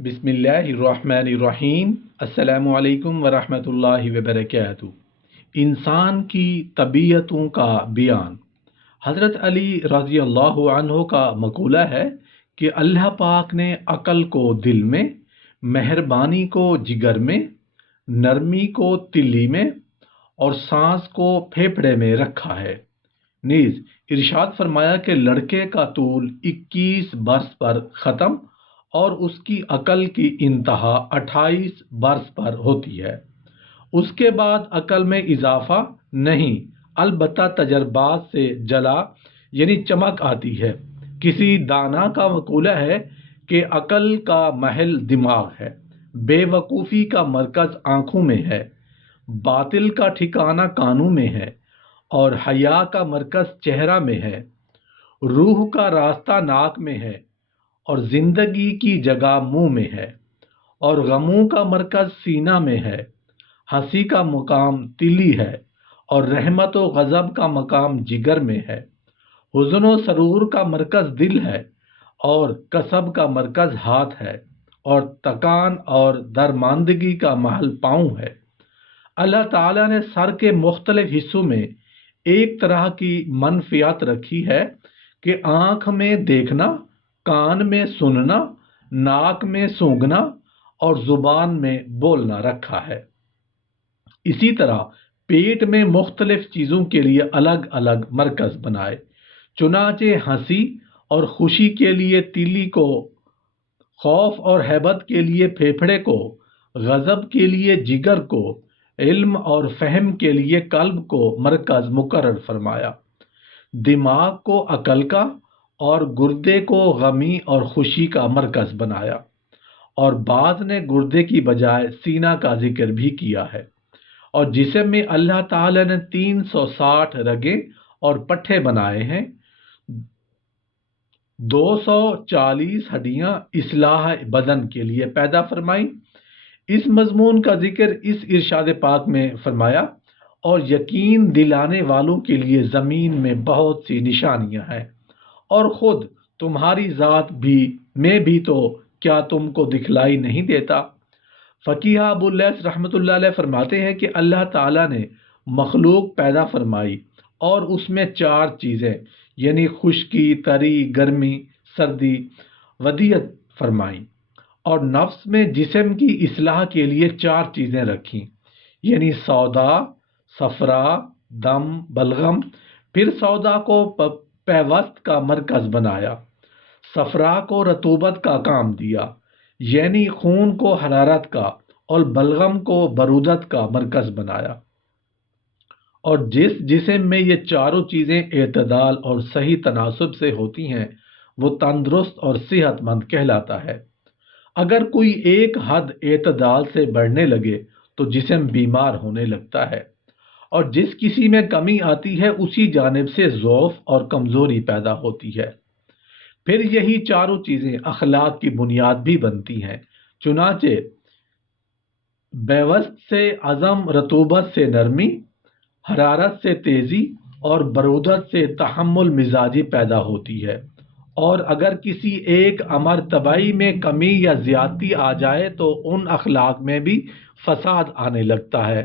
बिस्मिल्लाहिर्रहमानिर्रहीम। अस्सलामु अलैकुम वरहमतुल्लाहि वबरकातुहू। इंसान की तबीयतों का बयान। हज़रत अली रज़ी अल्लाह अन्हु का मक़ूला है कि अल्लाह पाक ने अक़ल को दिल में, मेहरबानी को जिगर में, नरमी को तिल्ली में और सांस को फेफड़े में रखा है। नीज़ इरशाद फरमाया कि लड़के का तूल 21 बरस पर ख़त्म और उसकी अकल की इंतहा 28 बरस पर होती है। उसके बाद अकल में इजाफा नहीं, अलबत्ता तजर्बात से जला यानी चमक आती है। किसी दाना का मक़ूला है कि अकल का महल दिमाग है, बेवकूफ़ी का मरकज़ आँखों में है, बातिल का ठिकाना कानों में है और हया का मरकज़ चेहरा में है। रूह का रास्ता नाक में है और जिंदगी की जगह मुंह में है और गमों का मरकज़ सीना में है। हंसी का मुकाम तिली है और रहमत व गज़ब का मकाम जिगर में है। हुज़्न व सरूर का मरकज़ दिल है और कसब का मरकज़ हाथ है और तकान और दरमांदगी का महल पाँव है। अल्लाह ताला ने सर के मुख्तलिफ हिस्सों में एक तरह की मनफियत रखी है कि आँख में देखना, कान में सुनना, नाक में सूंघना और जुबान में बोलना रखा है। इसी तरह पेट में मुख्तलिफ चीज़ों के लिए अलग अलग मरकज़ बनाए। चुनाचे हंसी और खुशी के लिए तिली को, खौफ और हैबत के लिए फेफड़े को, गज़ब के लिए जिगर को, इल्म और फहम के लिए कल्ब को मरकज़ मुकर्रर फरमाया। दिमाग को अकल का और गुर्दे को गमी और खुशी का मरकज़ बनाया और बाज़ ने गुर्दे की बजाय सीना का जिक्र भी किया है। और जिस्म में अल्लाह ताला ने 360 रगें और पट्ठे बनाए हैं। 240 हड्डियां इस्लाह बदन के लिए पैदा फरमाई। इस मजमून का जिक्र इस इरशाद पाक में फरमाया, और यकीन दिलाने वालों के लिए ज़मीन में बहुत सी निशानियां हैं और ख़ुद तुम्हारी ज़ात भी में भी तो क्या तुमको दिखलाई नहीं देता। फ़कीह अबू लैस रहमतुल्लाह अलैह फरमाते हैं कि अल्लाह ताला ने मखलूक पैदा फरमाई और उसमें 4 चीज़ें यानी खुश्की, तरी, गर्मी, सर्दी वदियत फरमाई और नफ्स में जिस्म की इस्लाह के लिए 4 चीज़ें रखी यानी सौदा, सफरा, दम, बलगम। फिर सौदा को पैवस्त का मरकज़ बनाया, सफरा को रतूबत का काम दिया यानी खून को हरारत का, और बलगम को बरूदत का मरकज़ बनाया। और जिस जिस्म में ये चारों चीज़ें एतदाल और सही तनासुब से होती हैं वो तंदुरुस्त और सेहतमंद कहलाता है। अगर कोई एक हद एतदाल से बढ़ने लगे तो जिस्म बीमार होने लगता है, और जिस किसी में कमी आती है उसी जानिब से ज़ौफ़ और कमज़ोरी पैदा होती है। फिर यही चारों चीज़ें अखलाक की बुनियाद भी बनती हैं। चुनाचे बेवस्त से अज़म, रतूबत से नरमी, हरारत से तेज़ी और बरूदत से तहम्मुल मिजाजी पैदा होती है। और अगर किसी एक अमर तबाई में कमी या ज़्यादती आ जाए तो उन अखलाक में भी फसाद आने लगता है।